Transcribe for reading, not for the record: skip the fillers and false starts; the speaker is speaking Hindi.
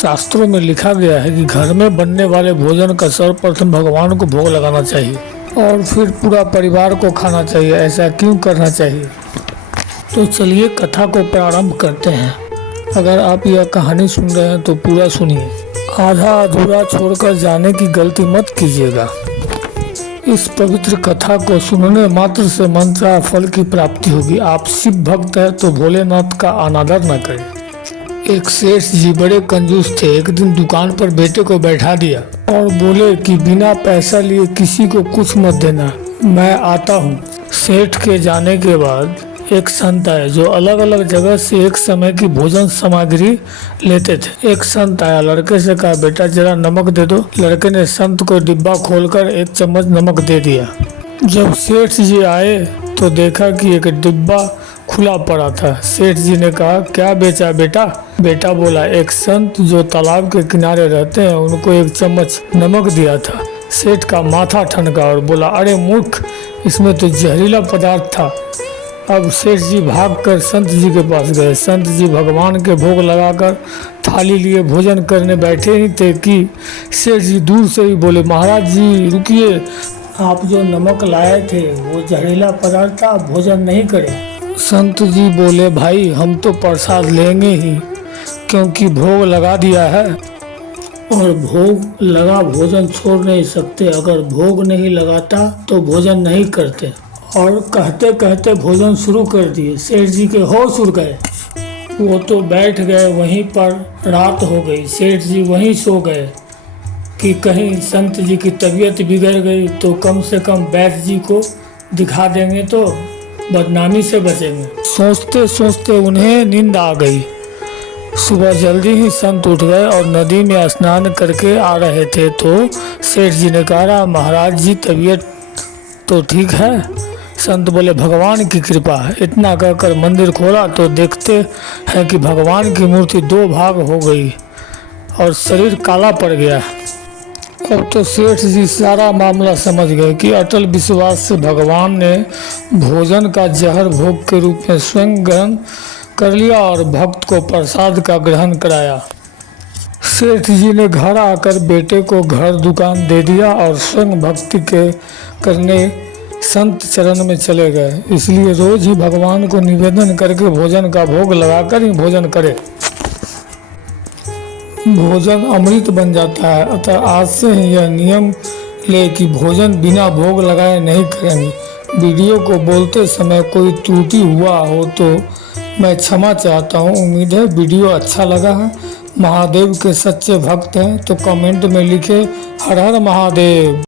शास्त्रों में लिखा गया है कि घर में बनने वाले भोजन का सर्वप्रथम भगवान को भोग लगाना चाहिए और फिर पूरा परिवार को खाना चाहिए। ऐसा क्यों करना चाहिए? तो चलिए कथा को प्रारंभ करते हैं। अगर आप यह कहानी सुन रहे हैं तो पूरा सुनिए, आधा अधूरा छोड़कर जाने की गलती मत कीजिएगा। इस पवित्र कथा को सुनने मात्र से मनचाहा फल की प्राप्ति होगी। आप शिव भक्त हैं तो भोलेनाथ का अनादर न करें। एक सेठ जी बड़े कंजूस थे। एक दिन दुकान पर बेटे को बैठा दिया और बोले कि बिना पैसा लिए किसी को कुछ मत देना, मैं आता हूँ। सेठ के जाने के बाद एक संत आए जो अलग अलग जगह से एक समय की भोजन सामग्री लेते थे। एक संत आया, लड़के से कहा, बेटा जरा नमक दे दो। लड़के ने संत को डिब्बा खोलकर एक चम्मच नमक दे दिया। जब सेठ जी आए तो देखा कि एक डिब्बा खुला पड़ा था। सेठ जी ने कहा, क्या बेचा बेटा? बेटा बोला, एक संत जो तालाब के किनारे रहते हैं उनको एक चम्मच नमक दिया था। सेठ का माथा ठनका और बोला, अरे मूर्ख, इसमें तो जहरीला पदार्थ था। अब सेठ जी भागकर संत जी के पास गए। संत जी भगवान के भोग लगाकर थाली लिए भोजन करने बैठे ही थे कि सेठ जी दूर से ही बोले, महाराज जी रुकिए, आप जो नमक लाए थे वो जहरीला पदार्थ था, भोजन नहीं करें। संत जी बोले, भाई हम तो प्रसाद लेंगे ही, क्योंकि भोग लगा दिया है और भोग लगा भोजन छोड़ नहीं सकते। अगर भोग नहीं लगाता तो भोजन नहीं करते। और कहते कहते भोजन शुरू कर दिए। सेठ जी के होश उड़ गए, वो तो बैठ गए वहीं पर। रात हो गई, सेठ जी वहीं सो गए कि कहीं संत जी की तबीयत बिगड़ गई तो कम से कम वैद्य जी को दिखा देंगे तो बदनामी से बचेंगे। सोचते सोचते उन्हें नींद आ गई। सुबह जल्दी ही संत उठ गए और नदी में स्नान करके आ रहे थे तो सेठ जी ने कहा, महाराज जी तबीयत तो ठीक है? संत बोले, भगवान की कृपा है। इतना कहकर मंदिर खोला तो देखते हैं कि भगवान की मूर्ति दो भाग हो गई और शरीर काला पड़ गया। अब तो सेठ जी सारा मामला समझ गए कि अटल विश्वास से भगवान ने भोजन का जहर भोग के रूप में स्वयं ग्रहण कर लिया और भक्त को प्रसाद का ग्रहण कराया। सेठ जी ने घर आकर बेटे को घर दुकान दे दिया और स्वयं भक्ति के करने संत चरण में चले गए। इसलिए रोज ही भगवान को निवेदन करके भोजन का भोग लगाकर ही भोजन करें। भोजन अमृत बन जाता है। अतः आज से ही यह नियम ले कि भोजन बिना भोग लगाए नहीं करेंगे। वीडियो को बोलते समय कोई त्रुटि हुआ हो तो मैं क्षमा चाहता हूँ। उम्मीद है वीडियो अच्छा लगा है। महादेव के सच्चे भक्त हैं तो कमेंट में लिखे हर हर महादेव।